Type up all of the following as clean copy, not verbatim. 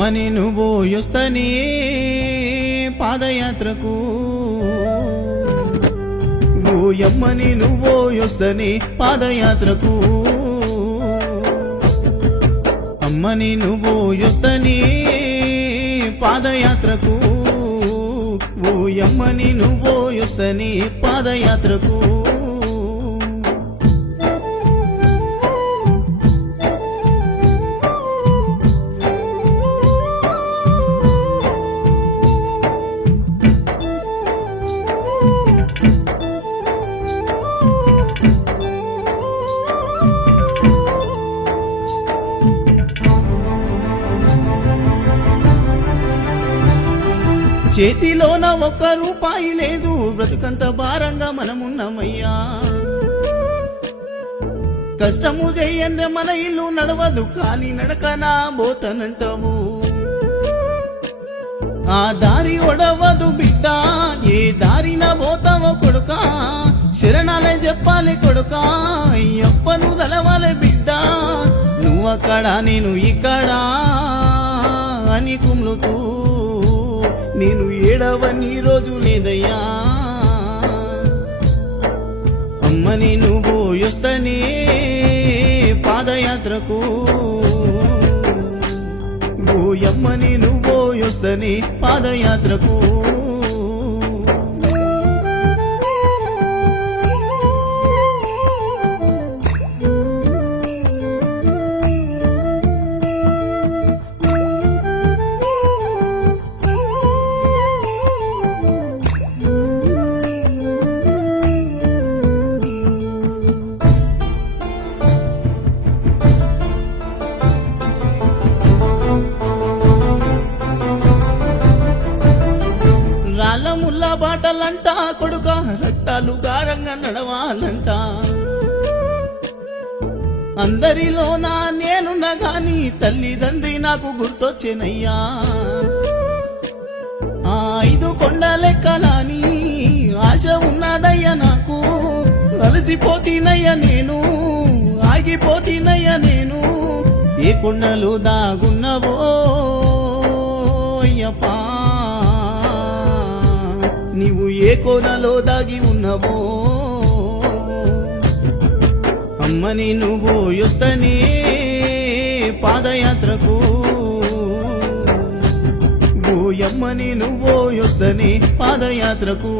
అమ్మని నువ్వు యొస్తని పాదయాత్రకు ఓయమ్మని నువ్వు యొస్తని పాదయాత్రకు అమ్మని నువ్వు యొస్తని పాదయాత్రకు ఓయమ్మని నువ్వు యొస్తని పాదయాత్రకు చేతిలోన ఒక్క రూపాయి లేదు, బ్రతుకంత భారంగా మనమున్నామయ్యా. కష్టము చేయందే మన ఇల్లు నడవదు, కానీ నడకనా పోతనంటావు. ఆ దారి ఒడవదు బిడ్డ, ఏ దారిన పోతావో కొడుకా. శరణాలే చెప్పాలి కొడుకా, అప్పను తలవాలే బిడ్డ. నువ్వక్కడ నేను ఇక్కడ అని కుమ్లుతూ నేను ఏడవని రోజు లేదయ్యా. అమ్మని నువ్వు యొస్తని పాదయాత్రకు ఓయమ్మని నువ్వు యొస్తని పాదయాత్రకు ముల్ల బాటలంట కొడుక, రక్తాలు గారంగా నడవాలంట. అందరిలోనా నేనున్నా గాని తల్లిదండ్రి నాకు గుర్తొచ్చేనయ్యా. ఆ 5 కొండలెక్కలాని ఆశ ఉన్నదయ్యా నాకు. అలసిపోతీనయ్యా నేను, ఆగిపోతీనయ్యా నేను. ఏ కొండలు దాగున్నవో అయ్యప్పా, నీవు ఏ కోనలో దాగి ఉన్నవో. అమ్మని నువ్వు యొస్తని పాదయాత్రకు ఓయమ్మని నువ్వు యొస్తని పాదయాత్రకు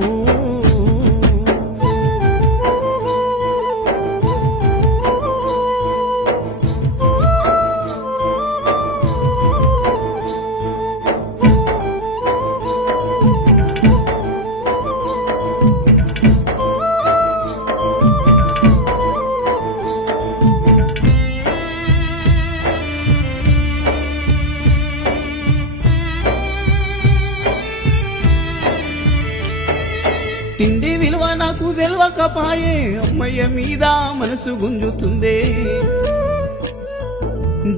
తిండి విలువ నాకు తెలవకపాయే, అమ్మయ్య మీద మనసు గుంజుతుందే.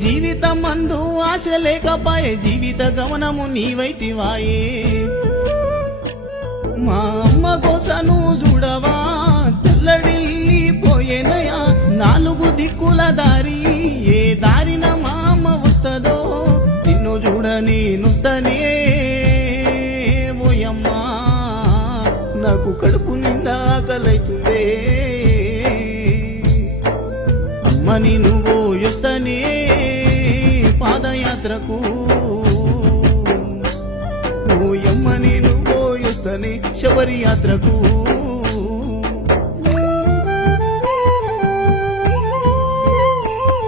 జీవితం మందు ఆశ లేకపాయే, జీవిత గమనము నీవైతివాయే. మా అమ్మ కోసను చూడవా తెల్లడిల్లిపోయేనయా. 4 దిక్కుల దారి, ఏ దారిన మా అమ్మ వస్తదో. నిన్ను చూడ నేనొస్తనే ఓయమ్మా, నాకు కడుపు నిండా ఆకలైతుందే. అమ్మని నువ్వు యొస్తని పాదయాత్రకు ఓయమ్మని నువ్వు యొస్తని శబరి యాత్రకు